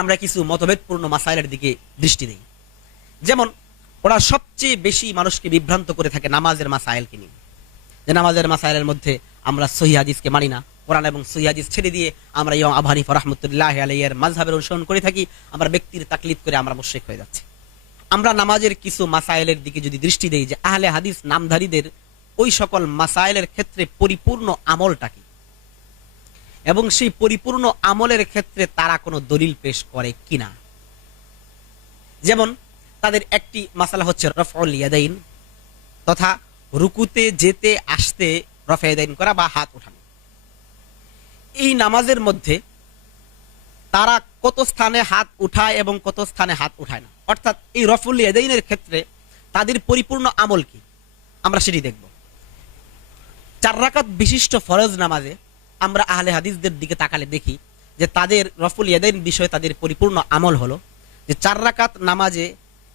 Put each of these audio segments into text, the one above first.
আমরা কিছু মতভেদপূর্ণ মাসাইলের দিকে দৃষ্টি দিই। যেমন ওরা সবচেয়ে বেশি মানুষকে বিভ্রান্ত করে থাকে নামাজের মাসাইলকে নিয়ে, যে নামাজের মাসাইলের মধ্যে আমরা সহিহ হাদিসকে মানি না, কোরআন এবং সহিহ হাদিস ছেড়ে দিয়ে আমরা ইমাম আবু হানিফা রাহমাতুল্লাহি আলাইহির মাযহাবের অনুসরণ করে থাকি, আমরা ব্যক্তির তাকলিদ করে আমরা মুশরিক হয়ে যাচ্ছি। আমরা নামাজের কিছু মাসাইলের দিকে যদি দৃষ্টি দেই, যে আহলে হাদিস নামধারীদের ওই সকল মাসাইলের ক্ষেত্রে পরিপূর্ণ আমলটা কি, এবং সেই পরিপূর্ণ আমলের ক্ষেত্রে তারা কোনো দলিল পেশ করে কিনা। যেমন তাদের একটি মাসালা হচ্ছে রফউল ইয়াদাইন, তথা রুকুতে যেতে আসতে রফে ইয়াদাইন করা বা হাত ওঠানো। এই নামাজের মধ্যে তারা কত স্থানে হাত উঠায় এবং কত স্থানে হাত উঠায় না, অর্থাৎ এই রফউল ইয়াদাইনের ক্ষেত্রে তাদের পরিপূর্ণ আমল কি, আমরা সেটি দেখব। 4 রাকাত বিশিষ্ট ফরজ নামাজে আমরা আহলে হাদিসদের দিকে তাকালে দেখি যে তাদের রফুল ইয়াদাইন বিষয়ে তাদের পরিপূর্ণ আমল হলো যে 4 রাকাত নামাজে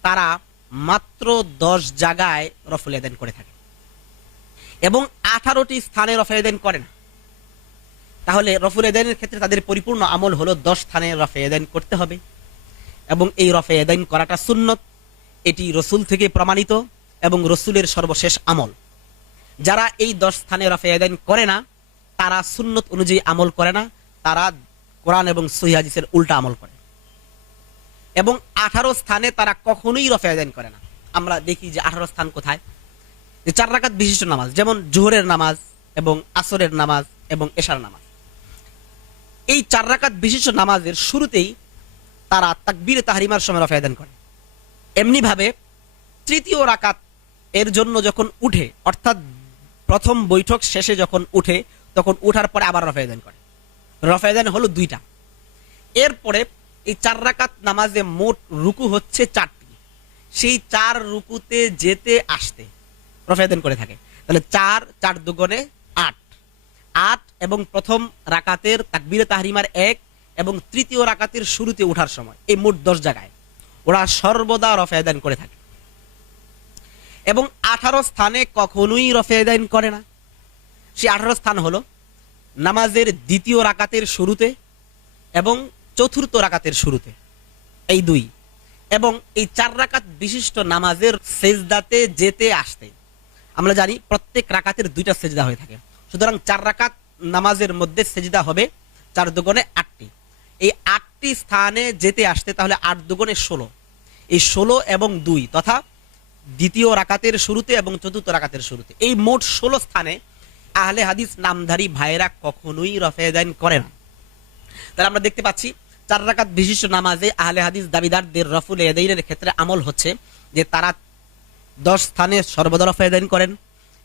তারা মাত্র 10 জায়গায় রফুল ইয়াদাইন করে থাকে এবং 18টি স্থানে রফুল ইয়াদাইন করে না। তাহলে রফুল ইয়াদাইনের ক্ষেত্রে তাদের পরিপূর্ণ আমল হলো 10 স্থানে রফে ইয়াদাইন করতে হবে, এবং এই রফে ইয়াদাইন করাটা সুন্নত, এটি রসুল থেকে প্রমাণিত এবং রসুলের সর্বশেষ আমল। যারা এই 10 স্থানে রফে ইয়াদাইন করে না তারা সুন্নত অনুযায়ী আমল করে না, তারা কোরআন এবং সহিহ হাদিসের উল্টা আমল করে। এবং 18 স্থানে তারা কখনোই রফে ইয়াদাইন করে না। আমরা দেখি যে 18 স্থান কোথায়, যে 4 রাকাত বিশিষ্ট নামাজ, যেমন জোহরের নামাজ এবং আসরের নামাজ এবং এশার নামাজ। এই 4 রাকাত বিশিষ্ট নামাজের শুরুতেই তারা তাকবীরে তাহরিমার সময় রফে ইয়াদাইন করে। এমনি ভাবে তৃতীয় রাকাত এর জন্য যখন উঠে, অর্থাৎ প্রথম বৈঠক শেষে যখন উঠে, তখন উঠার পরে আবার রফে ইয়াদাইন করে। রফে ইয়াদাইন হলো 2টা। এরপরে এই 4 রাকাত নামাজে মোট রুকু হচ্ছে 4টি, সেই 4 রুকুতে যেতে আসতে রফে ইয়াদাইন করে থাকে। তাহলে 4 দুগুণে 8 এবং প্রথম রাকাতের তাকবীরে তাহরিমার 1 এবং তৃতীয় রাকাতের শুরুতে উঠার সময়, এই মোট 10 জায়গায় ওরা সর্বদা রফে ইয়াদাইন করে থাকে। এবং 18 স্থানে কখনোই রফে ইয়াদাইন করে না। সেই 18 স্থান হলো নামাজের দ্বিতীয় রাকাতের শুরুতে এবং চতুর্থ রাকাতের শুরুতে, এই 2। এবং এই 4 রাকাত বিশিষ্ট নামাজের সেজদাতে যেতে আসতে আমরা জানি প্রত্যেক রাকাতের 2টা সেজদা হয়ে থাকে, সুতরাং 4 রাকাত নামাজের মধ্যে সেজদা হবে 4 দুগুণে 8টি। এই 8টি স্থানে যেতে আসতে তাহলে 8 দুগুণে 16, এই 16 এবং 2 তথা দ্বিতীয় রাকাতের শুরুতে এবং চতুর্থ রাকাতের শুরুতে, এই মোট 16 স্থানে আহলে হাদিস নামধারী ভাইরা কখনোই রফে ইয়াদাইন করে না। তাহলে আমরা দেখতে পাচ্ছি 4 রাকাত বিশিষ্ট নামাজে আহলে হাদিস দাবিদারদের রফুল ইয়াদাইনের ক্ষেত্রে আমল হচ্ছে যে তারা 10 স্থানে সর্বদা রফে ইয়াদাইন করেন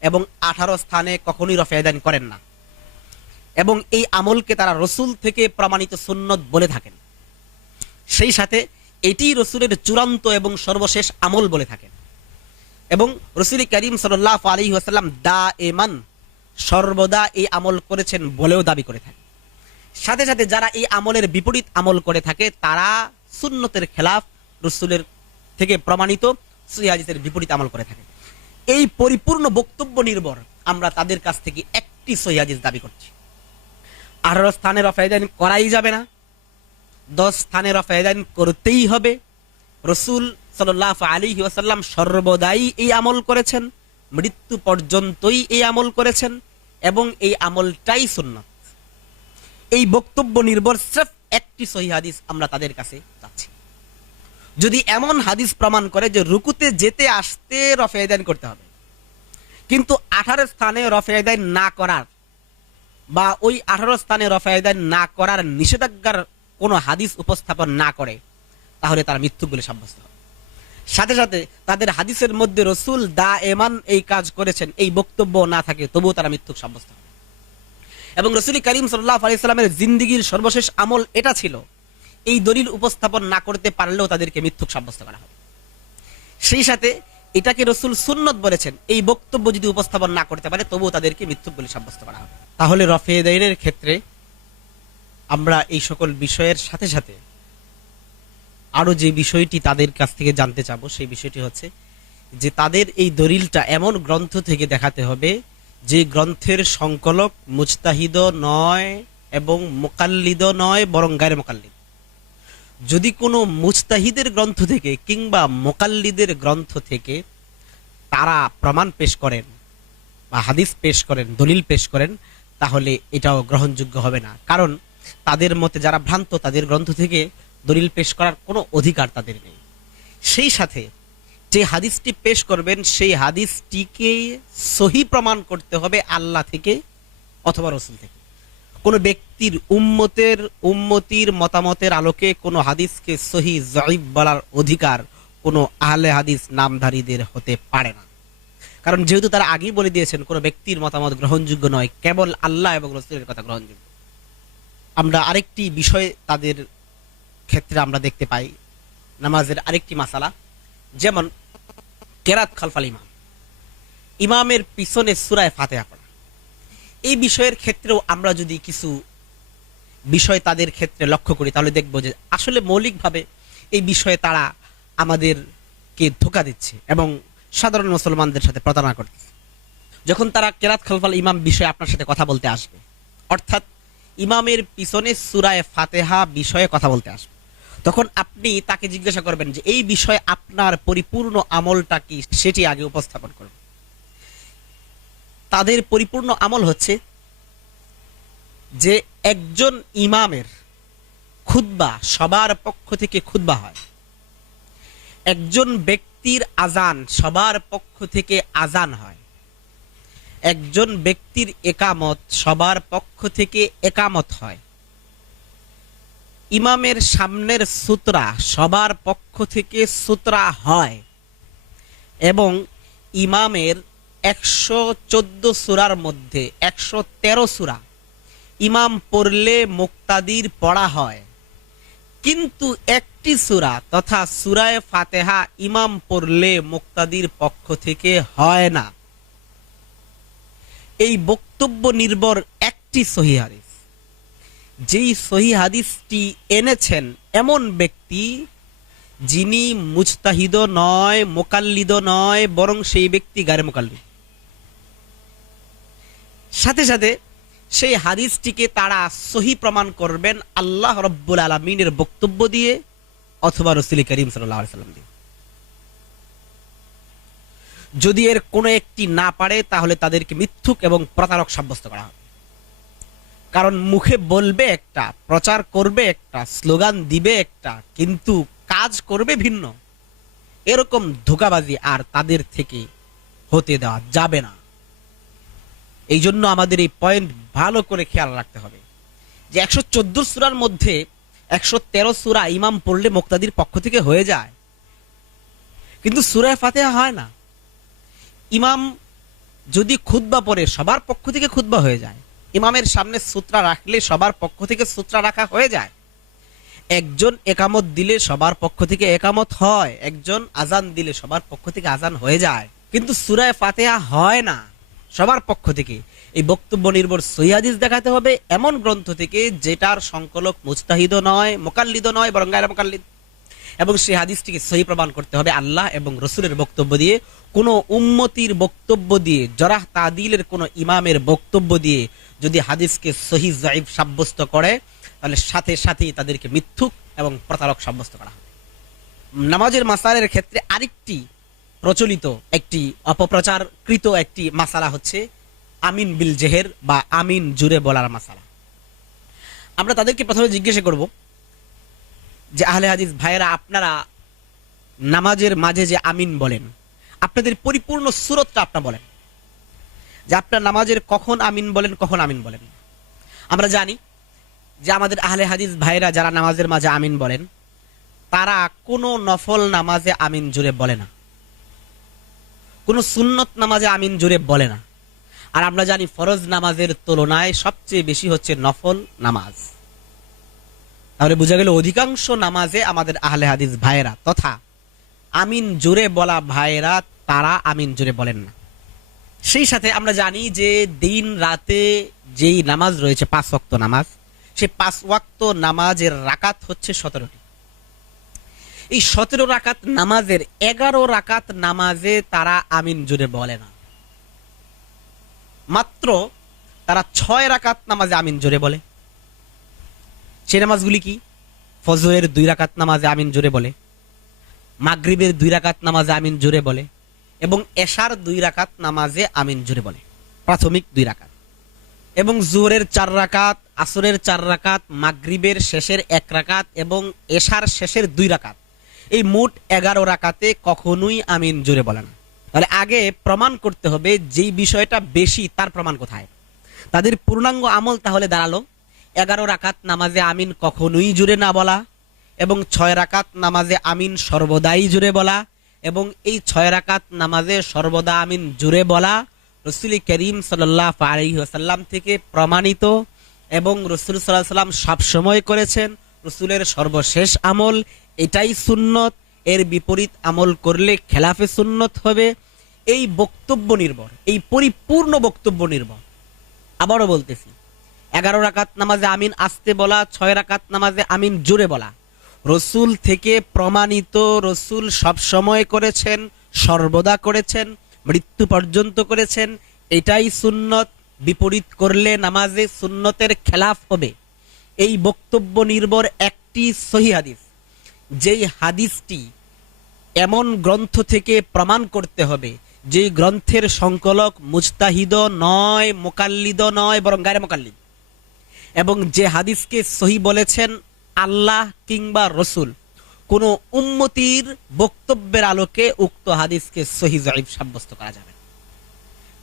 এবং 18 স্থানে কখনোই রফে ইয়াদাইন করেন না, এবং এই আমলকে তারা রসুল থেকে প্রমাণিত সুন্নত বলে থাকেন। সেই সাথে এটি রসুলের চূড়ান্ত এবং সর্বশেষ আমল বলে থাকেন, এবং রসুল করিম সাল্লাল্লাহু আলাইহি ওয়াসাল্লাম দায়েমান সর্বদা এই আমল করেছেন বলেও দাবি করে থাকে। সাথে সাথে যারা এই আমলের বিপরীত আমল করে থাকে তারা সুন্নতের খেলাফ, রসুলের থেকে প্রমাণিত সহিহ হাদিসের বিপরীত আমল করে থাকে। এই পরিপূর্ণ বক্তব্য নির্ভর আমরা তাদের কাছ থেকে একটি সহিহ হাদিস দাবি করছি। 18 স্থানে রফে ইয়াদাইন করাই যাবে না, 10 স্থানে রফে ইয়াদাইন করতেই হবে। রসুল সাল্লাল্লাহু আলাইহি ওয়াসাল্লাম সর্বদাই এই আমল করেছেন, মৃত্যু পর্যন্তই এই আমল করেছেন, এবং এই আমলটাই সুন্নাত। এই বক্তব্য নির্ভর সির্ফ একটি সহিহ হাদিস আমরা তাদের কাছে চাচ্ছি। যদি এমন হাদিস প্রমাণ করে যে রুকুতে যেতে আসতে রফে ইয়াদাইন করতে হবে, কিন্তু 18 স্থানে রফে ইয়াদাইন না করার বা ওই 18 স্থানে রফে ইয়াদাইন না করার নিষেধাজ্ঞার কোনো হাদিস উপস্থাপন না করে, তাহলে তারা মিথ্যুক বলে সাব্যস্ত হবে। সাথে সাথে তাদের হাদিসের মধ্যে রসুল দায়েমান এই কাজ করেছেন এই বক্তব্য না থাকে, তবুও তারা মিথ্যুক সাব্যস্ত হবে। এবং রসুল করিম সাল্লাল্লাহু আলাইহি ওয়াসাল্লামের জিন্দেগীর সর্বশেষ আমল এটা ছিল, এই দলিল উপস্থাপন না করতে পারলেও তাদেরকে মিথ্যুক সাব্যস্ত করা হবে। সেই সাথে এটাকে রসুল সুন্নত বলেছেন, এই বক্তব্য যদি উপস্থাপন না করতে পারে তবুও তাদেরকে মিথ্যুক বলে সাব্যস্ত করা হবে। তাহলে রফে ইয়াদাইনের ক্ষেত্রে আমরা এই সকল বিষয়ের সাথে সাথে আরো যে বিষয়টি তাদের কাছ থেকে জানতে চাবো সেই বিষয়টি হচ্ছে যে তাদের এই দলিলটা এমন গ্রন্থ থেকে দেখাতে হবে যে গ্রন্থের সংকলক মুজতাহিদ নয় এবং মুকাল্লিদ নয়, বরং গায়রে মুকাল্লিদ। যদি কোনো মুজতাহিদের গ্রন্থ থেকে কিংবা মোকাল্লিদের গ্রন্থ থেকে তারা প্রমাণ পেশ করেন বা হাদিস পেশ করেন, দলিল পেশ করেন, তাহলে এটাও গ্রহণযোগ্য হবে না। কারণ তাদের মতে যারা ভ্রান্ত, তাদের গ্রন্থ থেকে দলিল পেশ করার কোনো অধিকার তাদের নেই। সেই সাথে যে হাদিসটি পেশ করবেন সেই হাদিসটিকে সহি প্রমাণ করতে হবে আল্লাহ থেকে অথবা রসুল থেকে। কোনো ব্যক্তির উম্মতির মতামতের আলোকে কোনো হাদিসকে সহি জয়ীফ বলার অধিকার কোনো আহলে হাদিস নামধারীদের হতে পারে না। কারণ যেহেতু তারা আগেই বলে দিয়েছেন কোনো ব্যক্তির মতামত গ্রহণযোগ্য নয়, কেবল আল্লাহ এবং রসুলের কথা গ্রহণযোগ্য। আমরা আরেকটি বিষয় তাদের ক্ষেত্রে আমরা দেখতে পাই, নামাজের আরেকটি মাসালা, যেমন কেরাত খালফাল ইমাম, ইমামের পিছনে সূরা ফাতিহা পড়া। এই বিষয়ের ক্ষেত্রেও আমরা যদি কিছু বিষয় তাদের ক্ষেত্রে লক্ষ্য করি তাহলে দেখব যে আসলে মৌলিকভাবে এই বিষয়ে তারা আমাদেরকে ধোঁকা দিচ্ছে এবং সাধারণ মুসলমানদের সাথে প্রতারণা করতেছে। যখন তারা কেরাত খালফাল ইমাম বিষয়ে আপনার সাথে কথা বলতে আসবে, অর্থাৎ ইমামের পিছনে সূরা ফাতিহা বিষয়ে কথা বলতে আসবে, তখন আপনি তাকে জিজ্ঞাসা করবেন যে এই বিষয়ে আপনার পরিপূর্ণ আমলটা কি, সেটি আগে উপস্থাপন করবেন। তাদের পরিপূর্ণ আমল হচ্ছে যে একজন ইমামের খুতবা সবার পক্ষ থেকে খুতবা হয়, একজন ব্যক্তির আজান সবার পক্ষ থেকে আজান হয়, একজন ব্যক্তির একামত সবার পক্ষ থেকে একামত হয়, ইমামের সামনের সূত্রা সবার পক্ষ থেকে সূত্রা হয়, এবং ইমামের 114 সূরার মধ্যে 113 সূরা ইমাম পড়লে মুক্তাদির পড়া হয়, কিন্তু একটি সূরা তথা সূরা ফাতিহা ইমাম পড়লে মুক্তাদির পক্ষ থেকে হয় না। এই বক্তব্য নির্ভর একটি সহিহ হাদিস, যেই সহিহ হাদিসটি এনেছেন এমন ব্যক্তি যিনি মুজতাহিদ নয়, মুকাল্লিদ নয়, বরং সেই ব্যক্তি গায়রে মুকাল্লিদ। সাথে সাথে সেই হাদিসটিকে তারা সহি প্রমাণ করবেন আল্লাহ রাব্বুল আলামিনের বক্তব্য দিয়ে অথবা রাসূল করিম সাল্লাল্লাহু আলাইহি ওয়াসাল্লাম দিয়ে। যদি এর কোনো একটি না পারে তাহলে তাদেরকে মিথ্যুক এবং প্রতারক সাব্যস্ত করা হবে। কারণ মুখে বলবে একটা, প্রচার করবে একটা, স্লোগান দিবে একটা, কিন্তু কাজ করবে ভিন্ন। এরকম ধোঁকাবাজি আর তাদের থেকে হতে দেওয়া যাবে না। এই জন্য আমাদের এই পয়েন্ট ভালো করে খেয়াল রাখতে হবে যে 114 সূরার মধ্যে 113 সূরা ইমাম পড়লে মুক্তাদির পক্ষ থেকে হয়ে যায়, কিন্তু সূরা ফাতিহা হয় না। ইমাম যদি খুতবা পড়ে সবার পক্ষ থেকে খুতবা হয়ে যায়, ইমামের সামনে সূত্রা রাখলে সবার পক্ষ থেকে সূত্রা রাখা হয়ে যায়, একজন একামত দিলে সবার পক্ষ থেকে একামত হয়, একজন আজান দিলে সবার পক্ষ থেকে আজান হয়ে যায়, কিন্তু সূরা ফাতিহা হয় না সবার পক্ষ থেকে। এই বক্তব্য নির্ভর সহিহ হাদিস দেখাতে হবে এমন গ্রন্থ থেকে যেটার সংকলক মুজতাহিদ নয়, মুকাল্লিদ নয়, বরং গায়রে মুকাল্লিদ, এবং সেই হাদিসটিকে সহি প্রমাণ করতে হবে আল্লাহ এবং রসুলের বক্তব্য দিয়ে। কোনো উম্মতির বক্তব্য দিয়ে, জরাহ তাদিলের কোনো ইমামের বক্তব্য দিয়ে যদি হাদিসকে সহি জয়ীফ সাব্যস্ত করে তাহলে সাথে সাথেই তাদেরকে মিথ্যুক এবং প্রতারক সাব্যস্ত করা হবে। নামাজের মাসালার ক্ষেত্রে আরেকটি প্রচলিত একটি অপপ্রচারকৃত একটি মাসালা হচ্ছে আমিন বিল জেহের বা আমিন জুড়ে বলার মাসালা। আমরা তাদেরকে প্রথমে জিজ্ঞাসা করব যে আহলে হাদিস ভাইয়েরা, আপনারা নামাজের মাঝে যে আমিন বলেন, আপনাদের পরিপূর্ণ সূরতটা আপনারা বলেন যে আপনার নামাজের কখন আমিন বলেন, কখন আমিন বলেন। আমরা জানি যে আমাদের আহলে হাদিস ভাইরা যারা নামাজের মাঝে আমিন বলেন তারা কোনো নফল নামাজে আমিন জুড়ে বলে না, কোনো সুন্নত নামাজে আমিন জুড়ে বলে না। আর আমরা জানি ফরজ নামাজের তুলনায় সবচেয়ে বেশি হচ্ছে নফল নামাজ। তাহলে বোঝা গেল অধিকাংশ নামাজে আমাদের আহলে হাদিস ভাইয়েরা তথা আমিন জুড়ে বলা ভাইয়েরা তারা আমিন জুড়ে বলেন না। সেই সাথে আমরা জানি যে দিন রাতে যেই নামাজ রয়েছে 5 ওয়াক্ত নামাজ, সেই 5 ওয়াক্ত নামাজের রাকাত হচ্ছে 17টি। এই 17 রাকাত নামাজের 11 রাকাত নামাজে তারা আমিন জুড়ে বলে না, মাত্র তারা 6 রাকাত নামাজে আমিন জুড়ে বলে। সেই নামাজগুলি কি? ফজরের 2 রাকাত নামাজে আমিন জোরে বলে, মাগরিবের 2 রাকাত নামাজে আমিন জোরে বলে এবং এশার 2 রাকাত নামাজে আমিন জোরে বলে, প্রাথমিক 2 রাকাত। এবং জোহরের 4 রাকাত, আসরের 4 রাকাত, মাগরিবের শেষের 1 রাকাত এবং এশার শেষের 2 রাকাত, এই মোট 11 রাকাতে কখনোই আমিন জোরে বলে না। তাহলে আগে প্রমাণ করতে হবে যেই বিষয়টা বেশি তার প্রমাণ কোথায়। তাদের পূর্ণাঙ্গ আমল তাহলে দাঁড়ালো 11 রাকাত নামাজে আমিন কখনোই জোরে না বলা এবং 6 রাকাত নামাজে আমিন সর্বদাই জোরে বলা, এবং এই 6 রাকাত নামাজে সর্বদা আমিন জোরে বলা রাসূল করিম সাল্লাল্লাহু আলাইহি ওয়াসাল্লাম থেকে প্রমাণিত এবং রাসূল সাল্লাল্লাহু আলাইহি ওয়াসাল্লাম সব সময় করেছেন। রাসূলের সর্বশেষ আমল এটাই সুন্নত, এর বিপরীত আমল করলে খেলাফে সুন্নত হবে। এই বক্তব্য নির্ভর, এই পরিপূর্ণ বক্তব্য নির্ভর। আবারও বলতেছি, 11 রাকাত নামাজে আমিন আস্তে বলা, 6 রাকাত নামাজে আমিন জোরে বলা রসুল থেকে প্রমাণিত। রসুল সব সময় করেছেন, সর্বদা করেছেন, মৃত্যু পর্যন্ত করেছেন, এটাই সুন্নত। বিপরীত করলে নামাজে সুন্নতের খেলাফ হবে। এই বক্তব্য নির্ভর একটি সহিহ হাদিস, যেই হাদিসটি এমন গ্রন্থ থেকে প্রমাণ করতে হবে যে গ্রন্থের সংকলক মুজতাহিদ নয়, মুকাল্লিদ নয়, বরং গায়রে মুকাল্লিদ, এবং যে হাদিসকে সহি বলেছেন আল্লাহ কিংবা রসুল, কোন উম্মতির বক্তব্যের আলোকে উক্ত হাদিসকে সহি জয়ীফ সাব্যস্ত করা যাবে।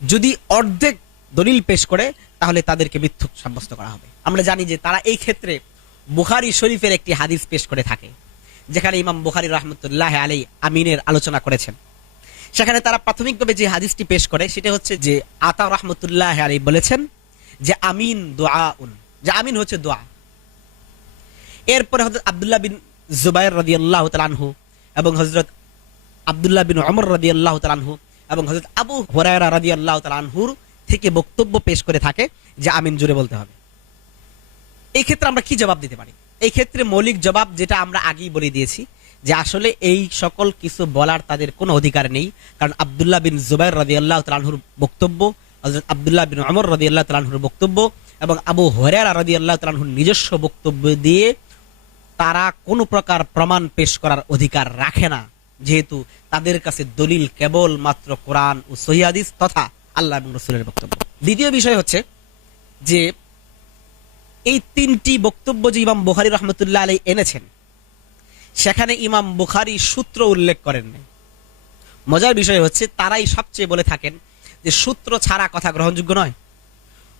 যদি অর্ধেক দলিল পেশ করে তাহলে তাদেরকে মিথ্যুক সাব্যস্ত করা হবে। আমরা জানি যে তারা এই ক্ষেত্রে বুখারী শরীফের একটি হাদিস পেশ করে থাকে, যেখানে ইমাম বুখারী রাহমাতুল্লাহ আলাইহি আমিনের আলোচনা করেছেন। সেখানে তারা প্রাথমিকভাবে যে হাদিসটি পেশ করে সেটা হচ্ছে যে আতা রাহমাতুল্লাহ আলাইহি বলেছেন যে আমিন দুআউন, যে আমিন হচ্ছে দোয়া। এরপরে হযরত আব্দুল্লাহ বিন জুবাইর রাদিয়াল্লাহু তাআলা আনহু এবং হযরত আব্দুল্লাহ বিন ওমর রাদিয়াল্লাহু তাআলা আনহু এবং হযরত আবু হুরায়রা রাদিয়াল্লাহু তাআলা আনহুর থেকে বক্তব্য পেশ করে থাকে যে আমিন জোরে বলতে হবে। এই ক্ষেত্রে আমরা কি জবাব দিতে পারি? এই ক্ষেত্রে মৌলিক জবাব যেটা আমরা আগেই বলে দিয়েছি, যে আসলে এই সকল কিছু বলার তাদের কোনো অধিকার নেই। কারণ আব্দুল্লাহ বিন জুবাইর রাদিয়াল্লাহু তাআলা আনহুর বক্তব্য, হযরত আব্দুল্লাহ বিন ওমর রাদিয়াল্লাহু তাআলা আনহুর বক্তব্য এবং আবু হুরায়রা রাদিয়াল্লাহু তাআলা আনহুর নিজস্ব বক্তব্য দিয়ে তারা কোনো প্রকার প্রমাণ পেশ করার অধিকার রাখে না, যেহেতু তাদের কাছে দলিল কেবল মাত্র কোরআন ও সহিহ হাদিস তথা আল্লাহ এবং রাসূলের বক্তব্য। দ্বিতীয় বিষয় হচ্ছে যে এই 3টি বক্তব্য যে ইমাম বুখারী রাহমাতুল্লাহ আলাইহি এনেছেন, সেখানে ইমাম বুখারী সূত্র উল্লেখ করেন নাই। মজার বিষয় হচ্ছে তারাই সবচেয়ে বলে থাকেন যে সূত্র ছাড়া কথা গ্রহণযোগ্য নয়,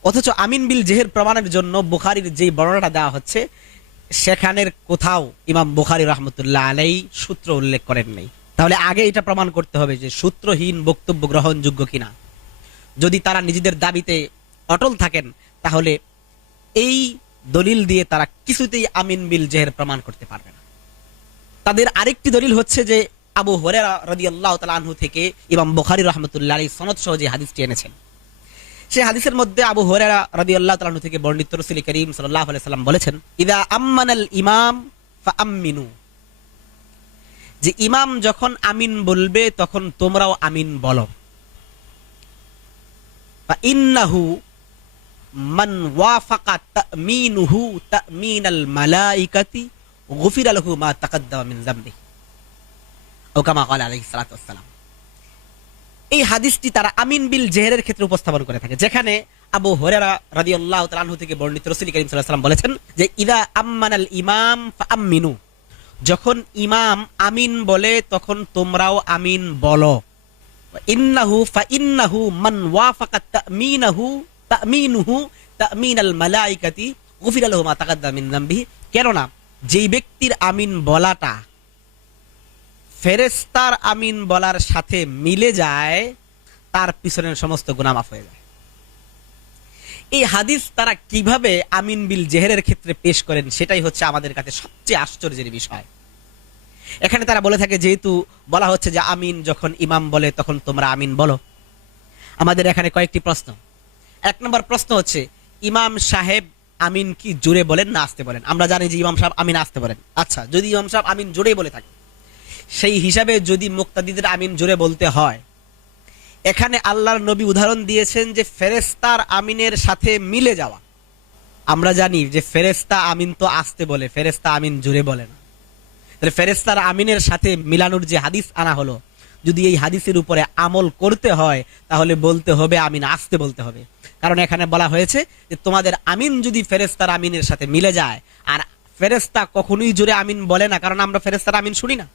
অথচ আমিন বিল জেহের প্রমাণের জন্য বুখারীর যেই বর্ণনাটা দেওয়া হচ্ছে সেখানের কোথাও ইমাম বুখারী রাহমাতুল্লাহ আলাইহি সূত্র উল্লেখ করেন নাই। তাহলে আগে এটা প্রমাণ করতে হবে যে সূত্রহীন বক্তব্য গ্রহণযোগ্য কিনা। যদি তারা নিজেদের দাবিতে অটল থাকেন তাহলে এই দলিল দিয়ে তারা কিছুতেই আমিন বিল জেহের প্রমাণ করতে পারবে না। তাদের আরেকটি দলিল হচ্ছে যে আবু হুরায়রা রাদিয়াল্লাহু তাআলা আনহু থেকে ইমাম বুখারী রাহমাতুল্লাহ আলাইহি সনদ সহ যে হাদিসটি এনেছেন, সেই হাদিসের মধ্যে আবু হুরায়রা রাদিয়াল্লাহু তাআলা আনহু থেকে বর্ণিত রাসূল করিম সাল্লাল্লাহু আলাইহি সাল্লাম বলেছেন, ইদা আম্মানাল ইমাম ফাআম্মিনু, যে ইমাম যখন আমিন বলবে তখন তোমরাও আমিন বলো। ফাইন্নাহু মান ওয়াফাকা তামিনুহু তামিনাল মালাইকাতি গুফিরা লাহু মা তাকাদ্দামা মিন যামবিহি, ও কামা ক্বালা আলাইহিস সালাতু ওয়াস সালাম। এই হাদিসটি তারা আমিন বিল জেহেরের ক্ষেত্রে উপস্থাপন করে থাকে, যেখানে আবু হুরায়রা রাদিয়াল্লাহু তাআলা আনহু থেকে বর্ণিত রাসূল করিম সাল্লাল্লাহু আলাইহি ওয়াসাল্লাম বলেছেন যে ইদা আম্মানাল ইমাম ফাআম্মিনু, যখন ইমাম আমিন বলে তখন তোমরাও আমিন বলো। ফাইন্নাহু মান ওয়াফাকা তামিনুহু তামিনাল মালাইকাতি গুফিরা লাহু মা তাকাদ্দামা মিন যামবিহি, কেননা যেই ব্যক্তির আমিন বলাটা ফেরেশতার আমিন বলার সাথে মিলে যায় তার পিছনের সমস্ত গুনাহ মাফ হয়ে যায়। এই হাদিস তারা কিভাবে আমিন বিল জেহেরের ক্ষেত্রে পেশ করেন সেটাই হচ্ছে আমাদের কাছে সবচেয়ে আশ্চর্যের বিষয়। এখানে তারা বলে থাকে যেহেতু বলা হচ্ছে যে আমিন যখন ইমাম বলে তখন তোমরা আমিন বলো। আমাদের এখানে কয়েকটি প্রশ্ন। 1 নম্বর প্রশ্ন হচ্ছে, ইমাম সাহেব আমিন কি জোরে বলেন না আস্তে বলেন? আমরা জানি যে ইমাম সাহেব আমিন আস্তে বলেন। আচ্ছা, যদি ইমাম সাহেব আমিন জোরে বলে থাকে, সেই হিসাবে যদি মুক্তাদিদের আমিন জোরে বলতে হয়, এখানে আল্লাহর নবী উদাহরণ দিয়েছেন যে ফেরেশতার আমিনের সাথে মিলে যাওয়া। আমরা জানি যে ফেরেশতা আমিন তো আস্তে বলে, ফেরেশতা আমিন জোরে বলে না। তাহলে ফেরেশতার আমিনের সাথে মিলানোর যে হাদিস আনা হলো, যদি এই হাদিসের উপরে আমল করতে হয় তাহলে বলতে হবে আমিন আস্তে বলতে হবে। কারণ এখানে বলা হয়েছে যে তোমাদের আমিন যদি ফেরেশতার আমিনের সাথে মিলে যায়, আর ফেরেশতা কখনোই জোরে আমিন বলে না, কারণ আমরা ফেরেশতার আমিন শুনি না।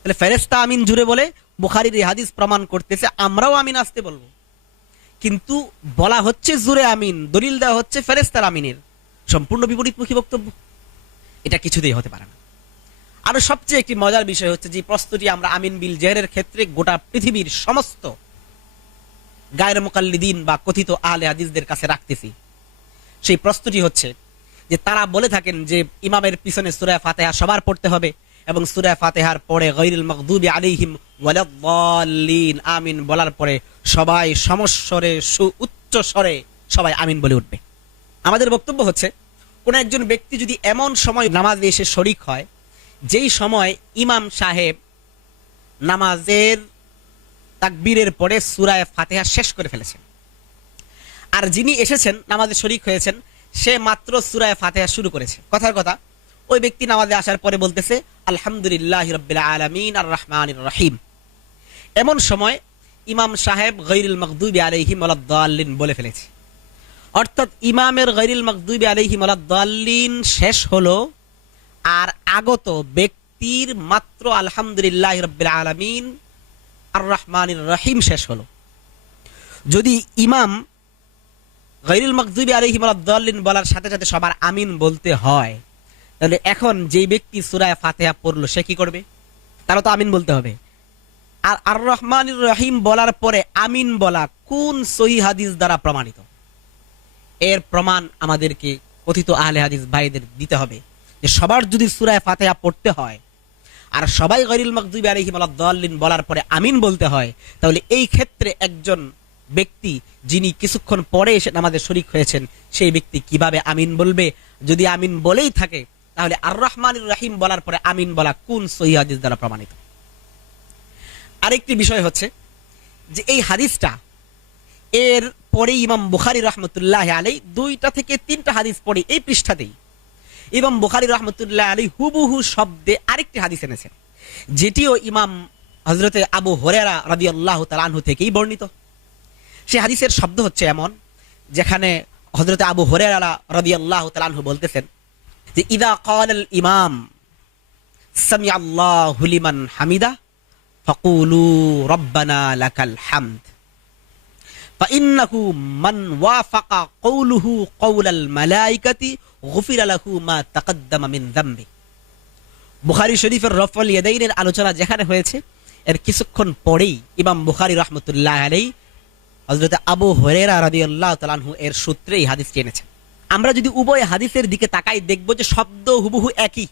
তাহলে ফেরেশতা আমিন জোরে বলে, বুখারীর এই হাদিস প্রমাণ করতেছে আমরাও আমিন আস্তে বলবো। কিন্তু বলা হচ্ছে জোরে আমিন, দলিল দেওয়া হচ্ছে ফেরেশতার আমিনের, সম্পূর্ণ বিপরীতমুখী বক্তব্য। এটা কিছুতেই হতে পারে না। আরো সবচেয়ে একটি মজার বিষয় হচ্ছে যে প্রশ্নটি আমরা আমিন বিল জেহরের ক্ষেত্রে গোটা পৃথিবীর সমস্ত গায়ের মুকাল্লিদিন বা কথিত আহলে হাদিসদের কাছে রাখতেছি। সেই প্রশ্নটি হচ্ছে যে তারা বলে থাকেন যে ইমামের পিছনে সূরা ফাতিহা সবার পড়তে হবে, এবং সূরা ফাতিহার পরে গায়রুল মাগদুবি আলাইহিম ওয়ালাদ-দাল্লিন আমিন বলার পরে সবাই সমস্বরে উচ্চ স্বরে সবাই আমিন বলে উঠবে। আমাদের বক্তব্য হচ্ছে, কোন একজন ব্যক্তি যদি এমন সময় নামাজে এসে শরিক হয় যেই সময় ইমাম সাহেব নামাজের তাকবীরের পরে সূরা ফাতিহা শেষ করে ফেলেছেন, আর যিনি এসেছেন নামাজে শরিক হয়েছেন সে মাত্র সূরা ফাতিহা শুরু করেছে, কথার কথা ওই ব্যক্তি নামাজে আসার পরে বলতেছে আলহামদুলিল্লাহি রাব্বিল আলামিন আর রহমানির রহিম। এমন সময় ইমাম সাহেব গায়রুল মাগদুবি আলাইহিম ওয়ালাদ-দাল্লিন বলে ফেলেছে, অর্থাৎ ইমামের গায়রুল মাগদুবি আলাইহিম ওয়ালাদ-দাল্লিন শেষ হলো, আর আগত ব্যক্তির মাত্র আলহামদুলিল্লাহি রাব্বিল আলামিন আর রহমানির রহিম শেষ হলো। যদি ইমাম গায়রুল মাগদুবি আলাইহিম ওয়ালাদ-দাল্লিন বলার সাথে সাথে সবার আমিন বলতে হয়, তাহলে এখন যেই ব্যক্তি সূরা ফাতিহা পড়লো সে কি করবে? তারও তো আমিন বলতে হবে। আর আর রহমানির রহিম বলার পরে আমিন বলা কোন সহিহ হাদিস দ্বারা প্রমাণিত? এর প্রমাণ আমাদেরকে কথিত আহলে হাদিস ভাইদের দিতে হবে যে সবার যদি সূরা ফাতিহা পড়তে হয় আর সবাই গায়রুল মাগদুবি আলাইহিম ওয়ালাদ-দাল্লিন বলার পরে আমিন বলতে হয়, তাহলে এই ক্ষেত্রে একজন ব্যক্তি যিনি কিছুক্ষণ পরে এসে নামাজে শরিক হয়েছেন সেই ব্যক্তি কিভাবে আমিন বলবে? যদি আমিন বলেই থাকে তাহলে আর রহমানির রহিম বলার পরে আমিন বলা কোন সহিহ হাদিস দ্বারা প্রমাণিত? আরেকটি বিষয় হচ্ছে যে এই হাদিসটা এর পরে ইমাম বুখারী রাহমাতুল্লাহি আলাইহি 2টা থেকে 3টা হাদিস পড়ে এই পৃষ্ঠাতেই ইমাম বুখারী রাহমাতুল্লাহি আলাইহি হুবহু শব্দে আরেকটি হাদিস এনেছেন, যেটিও ইমাম হযরতে আবু হুরায়রা রাদিয়াল্লাহু তাআলা আনহু থেকেই বর্ণিত। সেই হাদিসের শব্দ হচ্ছে এমন, যেখানে হযরতে আবু হুরায়রা রাদিয়াল্লাহু তাআলা আনহু বলতেছেন যে ইদা ক্বালাল ইমাম সামিআল্লাহু লিমান হামিদা ফাকুলু রব্বানা লাকাল হামদ ফাইন্নাহু মান ওয়াফাকা কওলুহু কওলাল মালায়েকাতি গুফিরা লাহু মা তাকদ্দামা মিন যামবি। বুখারী শরীফের রফউল ইয়াদাইনের আলোচনা যেখানে হয়েছে এর কিছুক্ষণ পরেই ইমাম বুখারী রাহমাতুল্লাহি আলাইহি হযরত আবু হুরায়রা রাদিয়াল্লাহু তাআলা আনহু এর সূত্রে এই হাদিসটি এনেছেন। আমরা যদি উভয় হাদিসের দিকে তাকাই দেখব যে শব্দ হুবহু একই।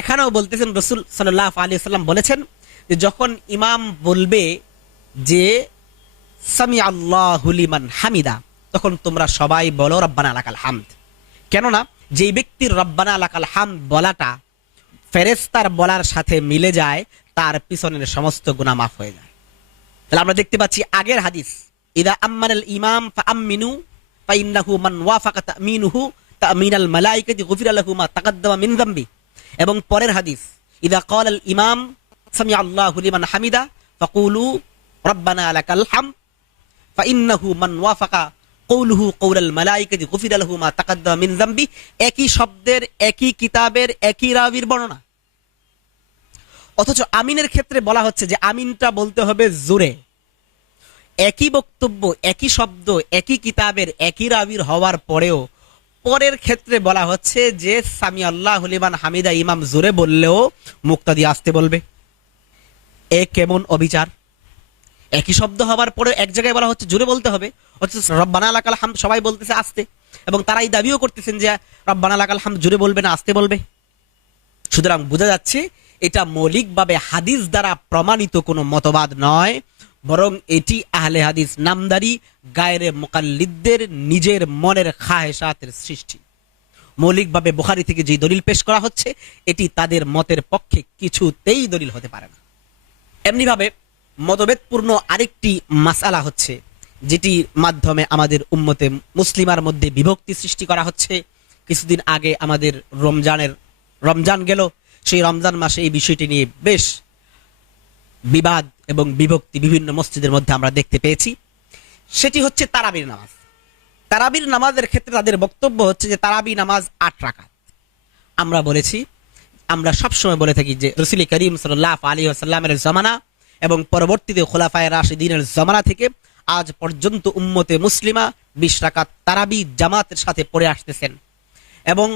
এখানেও বলতেছেন রাসূল সাল্লাল্লাহু আলাইহি ওয়াসাল্লাম বলেছেন যে যখন ইমাম বলবে যে সামিআল্লাহু লিমান হামিদা, তখন তোমরা সবাই বলো রব্বানা লাকাল হামদ। কেননা যেই ব্যক্তির রব্বানা লাকাল হামদ বলাটা ফেরেশতার বলার সাথে মিলে যায় তার পিছনের সমস্ত গুনাহ মাফ হয়ে যায়। তাহলে আমরা দেখতে পাচ্ছি আগের হাদিস ইদা আম্মানাল ইমাম ফাআমিনু ফাইন্নাহু মান ওয়াফাকা তামিনুহু তামিনাল মালায়েকাতি গুফিরা লাহু মা তাকদ্দামা মিন যামবি, এবং পরের হাদিস ইদা ক্বালাল ইমাম সামিআল্লাহু লিমান হামিদা ফাকুলু রব্বানা লাকাল হামদ ফাইন্নাহু মান ওয়াফাকা কওলুহু কওলাল মালায়েকাতি গুফিরা লাহু মা তাকদ্দামা মিন যামবি। একই শব্দের, একই কিতাবের, একই রাবির বর্ণনা, অথচ আমিনের ক্ষেত্রে বলা হচ্ছে যে আমিনটা বলতে হবে জোরে। একই বক্তব্য, একই শব্দ, একই কিতাবের, একই রাবির হওয়ার পরেও পরের ক্ষেত্রে বলা হচ্ছে যে সামিআল্লাহু লিমান হামিদা ইমাম জোরে বললেও মুক্তাদি আস্তে বলবে। এ কেমন অবিচার! একই শব্দ হওয়ার পরে এক জায়গায় বলা হচ্ছে জোরে বলতে হবে, অথচ রব্বানা লাকাল হামদ সবাই বলতেছে আস্তে, এবং তারাই দাবিও করতেছেন যে রব্বানা লাকাল হামদ জোরে বলবে না আস্তে বলবে। সুতরাং বোঝা যাচ্ছে এটা মৌলিকভাবে হাদিস দ্বারা প্রমাণিত কোনো মতবাদ নয়, বরং এটি আহলে হাদিস নামদারি গায়রে মুকাল্লিদদের নিজের মনের খাহেশাতের সৃষ্টি। মৌলিকভাবে বুখারী থেকে যে দলিল পেশ করা হচ্ছে এটি তাদের মতের পক্ষে কিছুতেই দলিল হতে পারে না। এমনিভাবে মতভেদপূর্ণ আরেকটি মাসআলা হচ্ছে যেটির মাধ্যমে আমাদের উম্মতে মুসলিমার মধ্যে বিভক্তি সৃষ্টি করা হচ্ছে। কিছুদিন আগে আমাদের রমজান গেল, সেই রমজান মাসে এই বিষয়টি নিয়ে বেশ বিবাদ এবং বিভক্তি বিভিন্ন মসজিদের মধ্যে আমরা দেখতে পেয়েছি। সেটি হচ্ছে তারাবির নামাজ। তারাবির নামাজের ক্ষেত্রে তাদের বক্তব্য হচ্ছে যে তারাবি নামাজ 8 রাকাত। আমরা সবসময় বলে থাকি যে রাসূল করিম সাল্লাল্লাহু আলাইহি ওয়াসাল্লামের জামানা এবং পরবর্তীতে খোলাফায়ে রাশিদিনের জামানা থেকে আজ পর্যন্ত উম্মতে মুসলিমা 20 রাকাত তারাবি জামাতের সাথে পড়ে আসতেছেন। এবং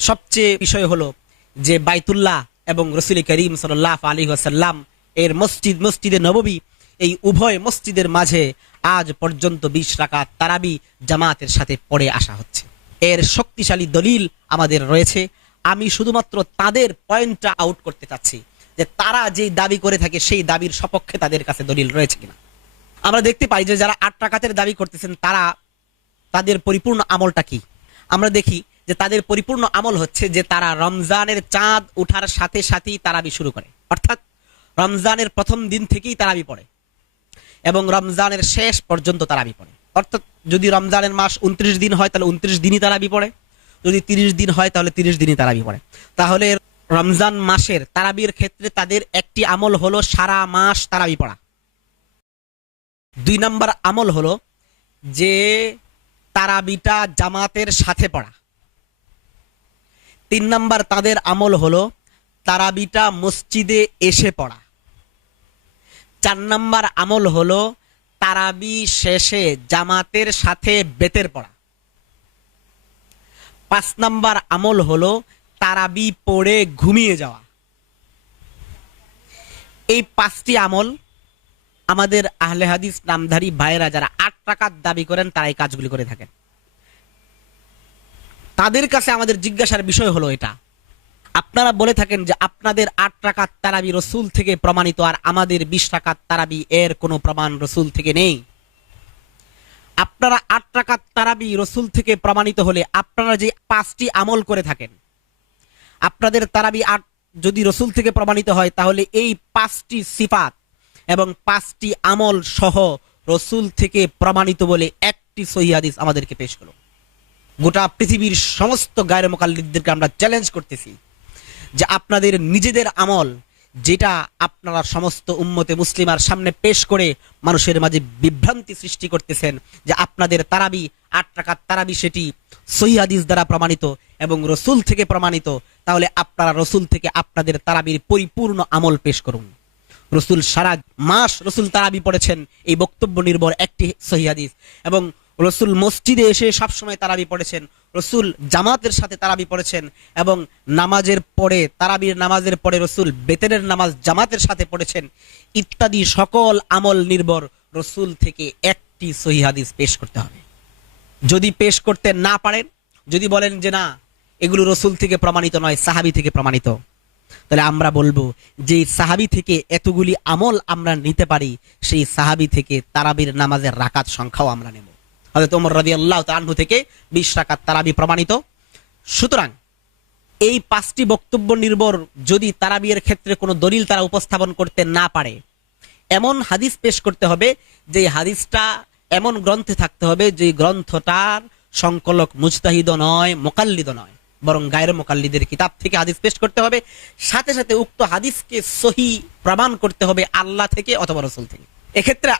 সবচেয়ে বিষয় হলো যে বাইতুল্লাহ এবং রাসূল করিম সাল্লাল্লাহু আলাইহি ওয়াসাল্লাম এর মসজিদে নববী, এই উভয় মসজিদের মাঝে আজ পর্যন্ত 20 রাকাত তারাবি জামাতের সাথে পড়ে আসা হচ্ছে। এর শক্তিশালী দলিল আমাদের রয়েছে। আমি শুধুমাত্র তাদের পয়েন্টটা আউট করতে চাচ্ছি যে তারা যেই দাবি করে থাকে সেই দাবির সপক্ষে তাদের কাছে দলিল রয়েছে কিনা। আমরা দেখতে পাই যে যারা 8 রাকাতের দাবি করতেছেন তাদের পরিপূর্ণ আমলটা কি। আমরা দেখি যে তাদের পরিপূর্ণ আমল হচ্ছে যে তারা রমজানের চাঁদ ওঠার সাথে সাথেই তারাবি শুরু করে, অর্থাৎ রমজানের প্রথম দিন থেকেই তারাবি পড়ে এবং রমজানের শেষ পর্যন্ত তারাবি পড়ে। অর্থাৎ যদি রমজানের মাস 29 দিন হয় তাহলে 29 দিনই তারাবি পড়ে, যদি 30 দিন হয় তাহলে 30 দিনই তারাবি পড়ে। তাহলে রমজান মাসের তারাবির ক্ষেত্রে তাদের একটি আমল হলো সারা মাস তারাবি পড়া। 2 নম্বর আমল হলো যে তারাবিটা জামাতের সাথে পড়া। 3 নম্বর তাদের আমল হলো তারাবিটা মসজিদে এসে পড়া। 4 নম্বর আমল হলো তারাবি শেষে জামাতের সাথে বেতের পড়া। 5 নম্বর আমল হলো তারাবি পড়ে ঘুমিয়ে যাওয়া। এই 5টি আমল আমাদের আহলে হাদিস নামধারী ভাইরা যারা 8 রাকাত দাবি করেন তারা এই কাজগুলি করে থাকেন। তাদের কাছে আমাদের জিজ্ঞাসার বিষয় হলো এটা, আপনারা বলে থাকেন যে আপনাদের 8 রাকাত তারাবি রাসূল থেকে প্রমাণিত আর আমাদের 20 রাকাত তারাবি এর কোনো প্রমাণ রাসূল থেকে নেই। আপনারা 8 রাকাত তারাবি রাসূল থেকে প্রমাণিত হলে আপনারা যে 5টি আমল করে থাকেন, আপনাদের তারাবি 8 যদি রাসূল থেকে প্রমাণিত হয় তাহলে এই 5টি সিফাত এবং 5টি আমল সহ রাসূল থেকে প্রমাণিত বলে একটি সহিহ হাদিস আমাদেরকে পেশ করো। গোটা পৃথিবীর সমস্ত গায়রে মুকাল্লিদদেরকে আমরা চ্যালেঞ্জ করতেছি যে আপনাদের নিজেদের আমল যেটা আপনারা সমস্ত উম্মতে মুসলিমার সামনে পেশ করে মানুষের মাঝে বিভ্রান্তি সৃষ্টি করতেছেন যে আপনাদের তারাবি 8 রাকাত তারাবি সেটি সহিহ হাদিস দ্বারা প্রমাণিত এবং রাসূল থেকে প্রমাণিত, তাহলে আপনারা রাসূল থেকে আপনাদের তারাবির পরিপূর্ণ আমল পেশ করুন। রাসূল সারা মাস রাসূল তারাবি পড়েছেন, এই বক্তব্য নির্ভর একটি সহিহ হাদিস। এবং রাসূল মসজিদে এসে সবসময় তারাবি পড়েছেন, রাসূল জামাতের সাথে তারাবি পড়েছেন এবং নামাজের পরে তারাবির নামাজের পরে রাসূল বেতেরের নামাজ জামাতের সাথে পড়েছেন ইত্যাদি সকল আমল নির্ভর রাসূল থেকে একটি সহিহ হাদিস পেশ করতে হবে। যদি পেশ করতে না পারেন, যদি বলেন যে না এগুলো রাসূল থেকে প্রমাণিত নয় সাহাবী থেকে প্রমাণিত, তাহলে আমরা বলবো যে সাহাবী থেকে এতগুলি আমল আমরা নিতে পারি, সেই সাহাবী থেকে তারাবির নামাজের রাকাত সংখ্যাও আমরা নেব। হযরত ওমর রাদিয়াল্লাহু তাআলা আনহু থেকে 20 রাকাত তারাবি প্রমাণিত। সুতরাং এই 5টি বক্তব্য নির্ভর যদি তারাবির ক্ষেত্রে কোনো দলিল তারা উপস্থাপন করতে না পারে, এমন হাদিস পেশ করতে হবে যে হাদিসটা এমন গ্রন্থে থাকতে হবে যে গ্রন্থটার সংকলক মুজতাহিদ নয়, মুকাল্লিদ নয়, বরং গায়রে মুকাল্লিদের কিতাব থেকে হাদিস পেশ করতে হবে। সাথে সাথে উক্ত হাদিসকে সহিহ প্রমাণ করতে হবে আল্লাহ থেকে অথবা রাসূল থেকে। এক্ষেত্রে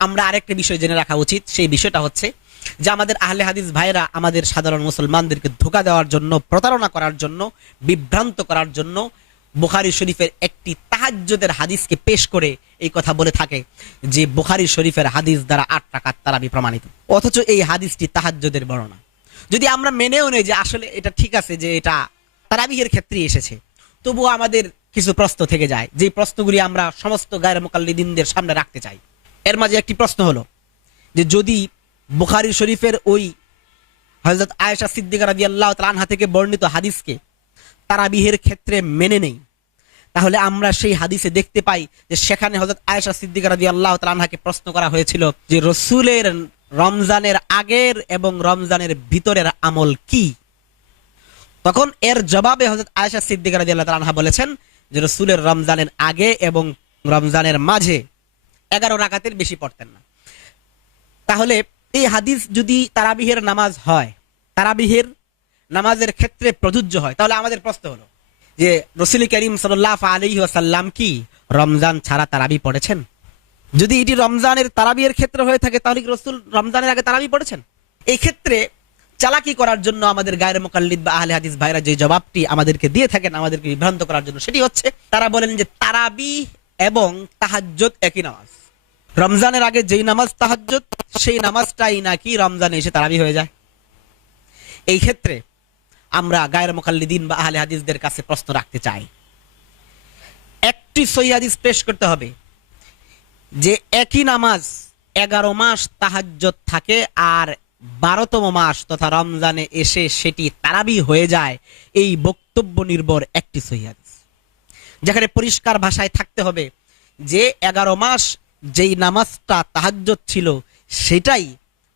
আমরা আরেকটা বিষয় জেনে রাখা উচিত, সেই বিষয়টা হচ্ছে যে আমাদের আহলে হাদিস ভাইরা আমাদের সাধারণ মুসলমানদেরকে ধোঁকা দেওয়ার জন্য, প্রতারণা করার জন্য, বিভ্রান্ত করার জন্য বুখারী শরীফের একটি তাহাজ্জুদের হাদিসকে পেশ করে এই কথা বলে থাকে যে বুখারী শরীফের হাদিস দ্বারা 8 রাকাত তারাবি প্রমাণিত, অথচ এই হাদিসটি তাহাজ্জুদের বর্ণনা। যদি আমরা মেনেও নেই যে আসলে এটা ঠিক আছে যে এটা তারাবিহের ক্ষেত্রে এসেছে, তবুও আমাদের কিছু প্রশ্ন থেকে যায়, যে প্রশ্নগুলি আমরা সমস্ত গায়রে মুকাল্লিদিনদের সামনে রাখতে চাই। এর মাঝে একটি প্রশ্ন হলো যে যদি বুখারী শরীফের ওই হযরত আয়েশা সিদ্দিকা রাদিয়াল্লাহু তাআলা আনহা থেকে বর্ণিত হাদিসকে তারাবিহের ক্ষেত্রে মেনে নেই, তাহলে আমরা সেই হাদিসে দেখতে পাই যে সেখানে হযরত আয়েশা সিদ্দিকা রাদিয়াল্লাহু তাআলা আনহাকে প্রশ্ন করা হয়েছিল যে রাসূলের রমজানের আগের এবং রমজানের ভিতরের আমল কি। তখন এর জবাবে হযরত আয়েশা সিদ্দিকা রাদিয়াল্লাহু তাআলা আনহা বলেছেন যে রাসূলের রমজানের আগে এবং রমজানের মাঝে 11 রাকাতের বেশি পড়তেন না। তাহলে এই হাদিস যদি তারাবিহের নামাজ হয়, তারাবিহের নামাজের ক্ষেত্রে প্রযোজ্য হয়, তাহলে আমাদের প্রশ্ন হলো যে রাসূল করিম সাল্লাল্লাহু আলাইহি ওয়াসাল্লাম কি রমজান ছাড়া তারাবি পড়েছেন? যদি এটি রমজানের তারাবিহের ক্ষেত্রে হয়ে থাকে তাহলে কি রাসূল রমজানের আগে তারাবি পড়েছেন? এই ক্ষেত্রে চালাকি করার জন্য আমাদের গায়রে মুকাল্লিদ বা আহলে হাদিস ভাইরা যে জবাবটি আমাদেরকে দিয়ে থাকেন আমাদেরকে বিভ্রান্ত করার জন্য, সেটি হচ্ছে তারা বলেন যে তারাবি এবং তাহাজ্জুদ একই নামাজ। রমজানের আগে যেই নামাজ তাহাজ্জুদ, সেই নামাজটাই নাকি রমজানে এসে তারাবি হয়ে যায়। এই ক্ষেত্রে আমরা গায়রে মুকাল্লিদিন বা আহলে হাদিসদের কাছে প্রশ্ন রাখতে চাই। একটি সহিহ হাদিস পেশ করতে হবে যে একই নামাজ 11 মাস তাহাজ্জুদ থাকে আর 12তম মাস তথা রমজানে এসে সেটি তারাবি হয়ে যায়, এই বক্তব্য নির্ভর একটি সহিহ হাদিস, যেখানে পরিষ্কার ভাষায় থাকতে হবে যে 11 মাস যেই নামাজটা তাহাজ্জুদ ছিল সেটাই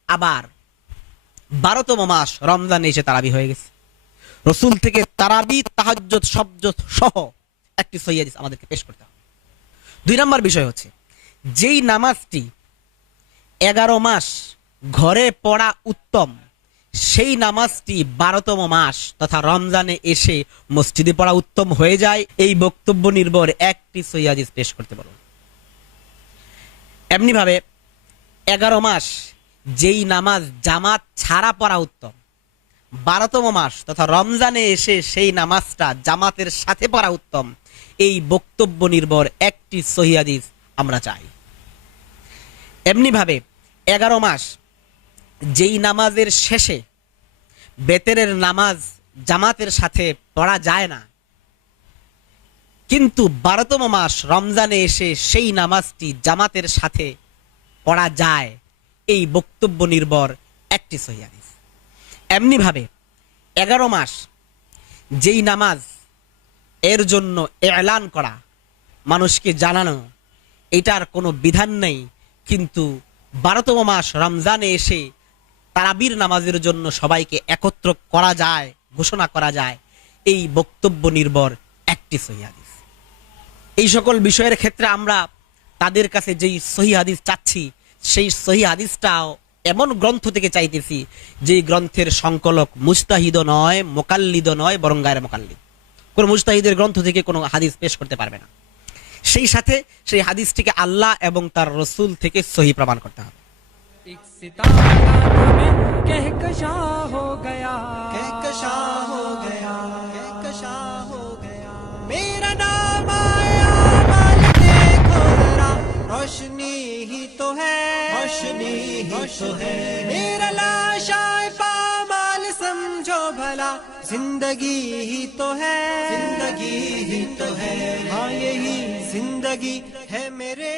আবার 12তম মাস রমজানে এসে তারাবি হয়ে গেছে। রাসূল থেকে তারাবি তাহাজ্জুদ শব্দ সহ একটি সহিহ হাদিস আমাদেরকে পেশ করতে হবে। 2 নম্বর বিষয় হচ্ছে যেই নামাজটি 11 মাস ঘরে পড়া উত্তম, সেই নামাজটি 12তম মাস তথা রমজানে এসে মসজিদে পড়া উত্তম হয়ে যায়, এই বক্তব্য নির্ভর একটি সহিহ হাদিস পেশ করতে পারো। এমনি ভাবে 11 মাস যেই নামাজ জামাত ছাড়া পড়া উত্তম, 12তম মাস তথা রমজানে এসে সেই নামাজটা জামাতের সাথে পড়া উত্তম, এই বক্তব্য নির্ভর একটি সহিহ হাদিস আমরা চাই। এমনি ভাবে 11 মাস যেই নামাজের শেষে বেতেরের নামাজ জামাতের সাথে পড়া যায় না, কিন্তু 12তম মাস রমজানে এসে সেই নামাজটি জামাতের সাথে পড়া যায়, এই বক্তব্য নির্ভর একটি সহিহ হাদিস। এমনি ভাবে 11 মাস যেই নামাজ এর জন্য এলান করা, মানুষকে জানানো, এটার কোনো বিধান নেই, কিন্তু 12তম মাস রমজানে এসে তারাবির নামাজের জন্য সবাইকে একত্র করা যায়, ঘোষণা করা যায়, এই বক্তব্য নির্ভর একটি সহিহ হাদিস। এই সকল বিষয়ের ক্ষেত্রে আমরা তাদের কাছে যেই সহিহ হাদিস চাচ্ছি, সেই সহিহ হাদিসটাও এমন গ্রন্থ থেকে চাইতেছি যে গ্রন্থের সংকলক মুজতাহিদ নয়, মুকাল্লিদ নয়, বরং গায়রে মুকাল্লিদ। কোন মুজতাহিদের গ্রন্থ থেকে কোনো হাদিস পেশ করতে পারবে না। সেই সাথে সেই হাদিসটিকে আল্লাহ এবং তার রাসূল থেকে সহিহ প্রমাণ করতে হবে। एक सितारा में कहकशा हो गया, कहकशा हो गया, कहकशा हो गया। मेरा नाम आया माल देखो जरा, रोशनी ही तो है, रोशनी ही तो है। मेरा लाशाए पामाल समझो भला, जिंदगी ही तो है, जिंदगी ही तो है। हाँ यही जिंदगी है मेरे